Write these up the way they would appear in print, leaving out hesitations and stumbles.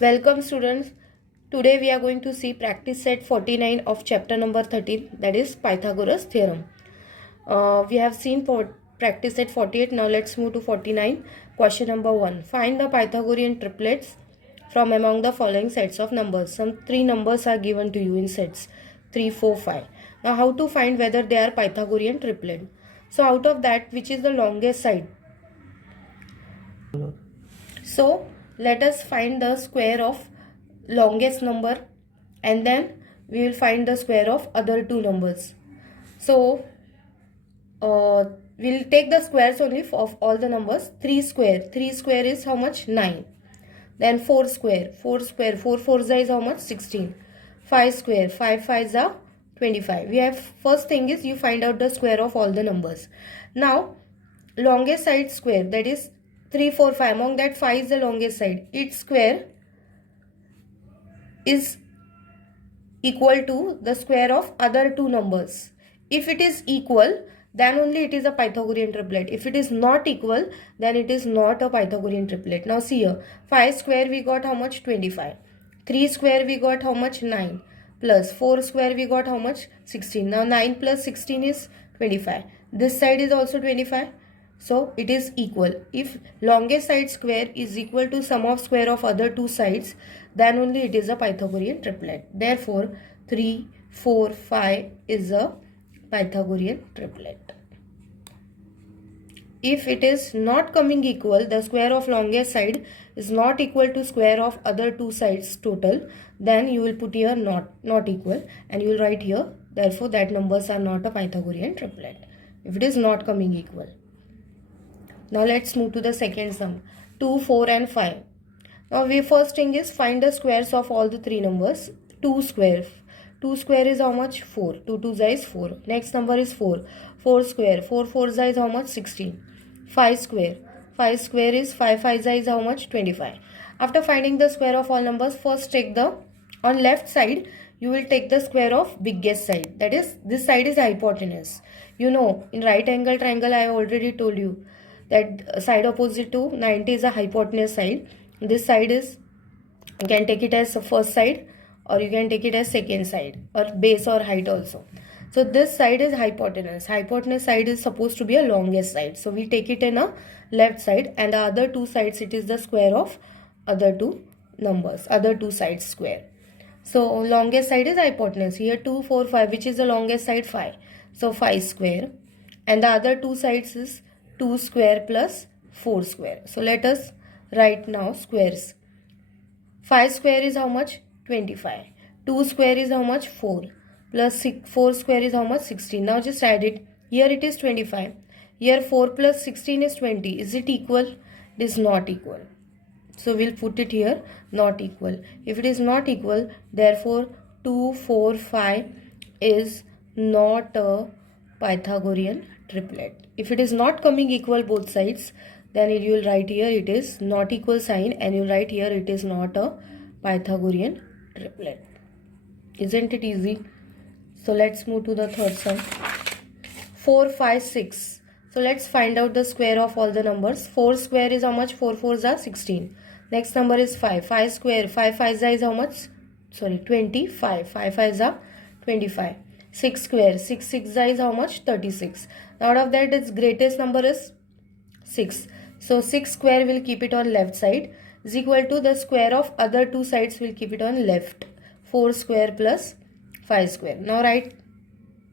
Welcome students. Today we are going to see practice set 49 of chapter number 13, that is Pythagoras theorem. We have seen practice set 48. Now let's move to 49. Question number 1. Find the Pythagorean triplets from among the following sets of numbers. Some 3 numbers are given to you in sets 3, 4, 5. Now how to find whether they are Pythagorean triplet? So out of that, which is the longest side? So let us find the square of longest number and then we will find the square of other two numbers. So we'll take the squares only of all the numbers. 3 square is how much? 9. Then 4 square, 4 fours is how much? 16. 5 square, 5 fives are 25. We have, first thing is you find out the square of all the numbers. Now longest side square, that is 3, 4, 5. Among that 5 is the longest side. Its square is equal to the square of other two numbers. If it is equal, then only it is a Pythagorean triplet. If it is not equal, then it is not a Pythagorean triplet. Now see here, 5 square we got how much? 25. 3 square we got how much? 9. Plus 4 square we got how much? 16. Now 9 plus 16 is 25. This side is also 25. So it is equal. If longest side square is equal to sum of square of other two sides, then only it is a Pythagorean triplet. Therefore 3, 4, 5 is a Pythagorean triplet. If it is not coming equal, the square of longest side is not equal to square of other two sides total, then you will put here not equal and you will write here, therefore that numbers are not a Pythagorean triplet if it is not coming equal. Now let's move to the second sum, 2, 4 and 5. Now we first thing is find the squares of all the three numbers. 2 square. 2 square is how much? 4. 2 2 is 4. Next number is 4. 4 square. 4 4 is how much? 16. 5 square. 5 square is 5 5 is how much? 25. After finding the square of all numbers, first take the, on left side, you will take the square of biggest side. That is, this side is hypotenuse. You know, in right angle triangle, I have already told you that side opposite to 90 is a hypotenuse side. This side is, you can take it as first side or you can take it as second side or base or height also. So this side is hypotenuse. Hypotenuse side is supposed to be a longest side. So we take it in a left side and the other two sides it is the square of other two numbers, other two sides square. So longest side is hypotenuse. Here 2, 4, 5, which is the longest side? 5. So 5 square and the other two sides is 2 square plus 4 square. So let us write now squares. 5 square is how much? 25. 2 square is how much? 4. Plus 4 square is how much? 16. Now just add it. Here it is 25. Here 4 plus 16 is 20. Is it equal? It is not equal. So we'll put it here, not equal. If it is not equal, therefore 2, 4, 5 is not a Pythagorean triplet. If it is not coming equal both sides, then you will write here it is not equal sign and you write here it is not a Pythagorean triplet. Isn't it easy? So let's move to the third sum. 4, 5, 6. So let's find out the square of all the numbers. 4 square is how much? 4 4s are 16. Next number is 5. 5 square. 5 5s is how much? 25. 5 5s are 25. 6 square. 6 6 is how much? 36. Out of that, its greatest number is 6. So 6 square will keep it on left side is equal to the square of other two sides will keep it on left. 4 square plus 5 square. Now write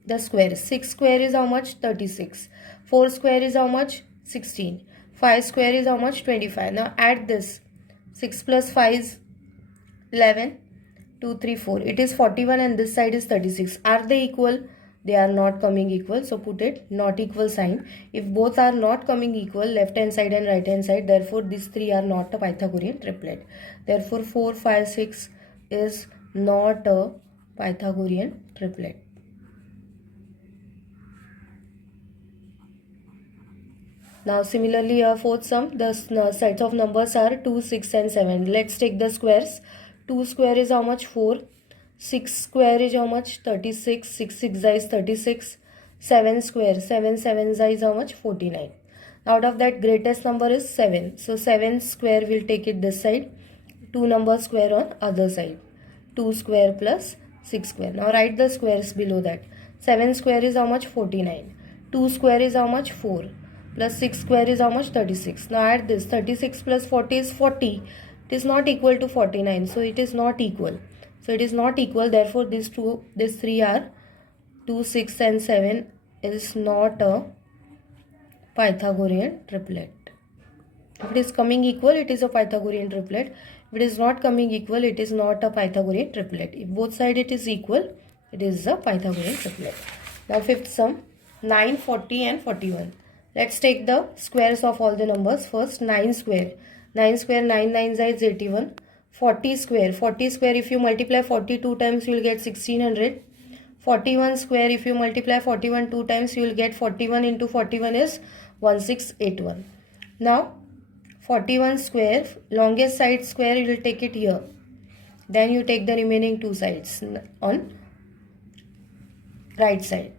the square. 6 square is how much? 36. 4 square is how much? 16. 5 square is how much? 25. Now add this. 6 plus 5 is 11. 2, 3, 4. It is 41 and this side is 36. Are they equal? They are not coming equal. So put it not equal sign. If both are not coming equal, left hand side and right hand side, therefore these three are not a Pythagorean triplet. Therefore 4, 5, 6 is not a Pythagorean triplet. Now similarly our fourth sum, the sets of numbers are 2, 6 and 7. Let's take the squares. 2 square is how much? 4. 6 square is how much? 36. 6 6 is 36. 7 square. 7 7 is how much? 49. Out of that, greatest number is 7. So 7 square will take it this side. 2 number square on other side. 2 square plus 6 square. Now write the squares below that. 7 square is how much? 49. 2 square is how much? 4. Plus 6 square is how much? 36. Now add this. 36 plus 40 is 40. It is not equal to 49. So it is not equal. So it is not equal. Therefore these three are 2, 6 and 7 is not a Pythagorean triplet. If it is coming equal, it is a Pythagorean triplet. If it is not coming equal, it is not a Pythagorean triplet. If both sides it is equal, it is a Pythagorean triplet. Now fifth sum, 9, 40 and 41. Let's take the squares of all the numbers. First 9 square. 9 square, 9 9 is 81. 40 square. 40 square, if you multiply 42 times, you will get 1600. 41 square, if you multiply 41 2 times, you will get 41 into 41 is 1681. Now 41 square, longest side square, you will take it here. Then you take the remaining two sides on right side.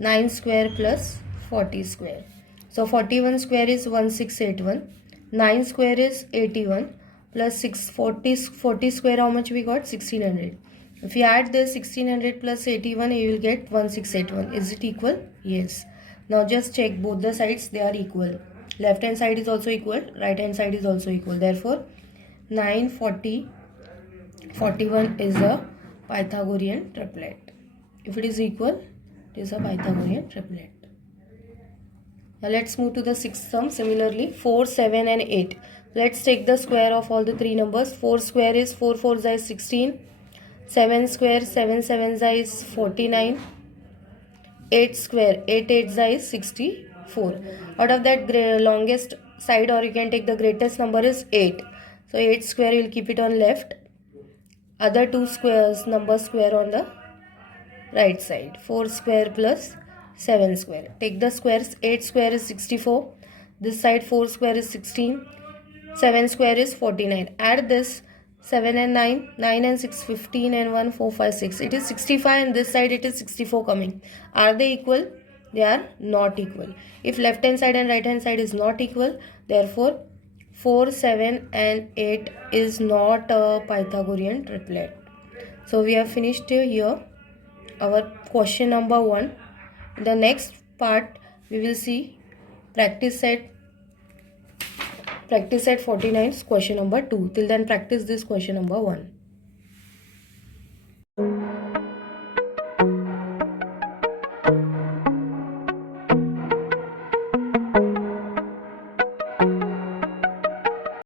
9 square plus 40 square. So 41 square is 1681. 9 square is 81 plus 40 square, how much we got? 1600. If you add this 1600 plus 81, you will get 1681. Is it equal? Yes. Now just check both the sides, they are equal. Left hand side is also equal, right hand side is also equal. Therefore 9, 40, 41 is a Pythagorean triplet. If it is equal, it is a Pythagorean triplet. Now let's move to the sixth sum. Similarly, 4, 7 and 8. Let's take the square of all the three numbers. 4 square is 4 4 is 16. 7 square, 7 7 is 49. 8 square, 8 8 is 64. Out of that, longest side, or you can take the greatest number, is 8. So 8 square, you will keep it on left. Other two squares, number square on the right side. 4 square plus 7 square. Take the squares. 8 square is 64. This side 4 square is 16. 7 square is 49. Add this. 7 and 9. 9 and 6, 15 and 1, 4, 5, 6. It is 65 and this side it is 64 coming. Are they equal? They are not equal. If left hand side and right hand side is not equal, therefore 4, 7 and 8 is not a Pythagorean triplet. So we have finished here our question number 1. In the next part, we will see practice set 49, question number 2. Till then, practice this question number 1.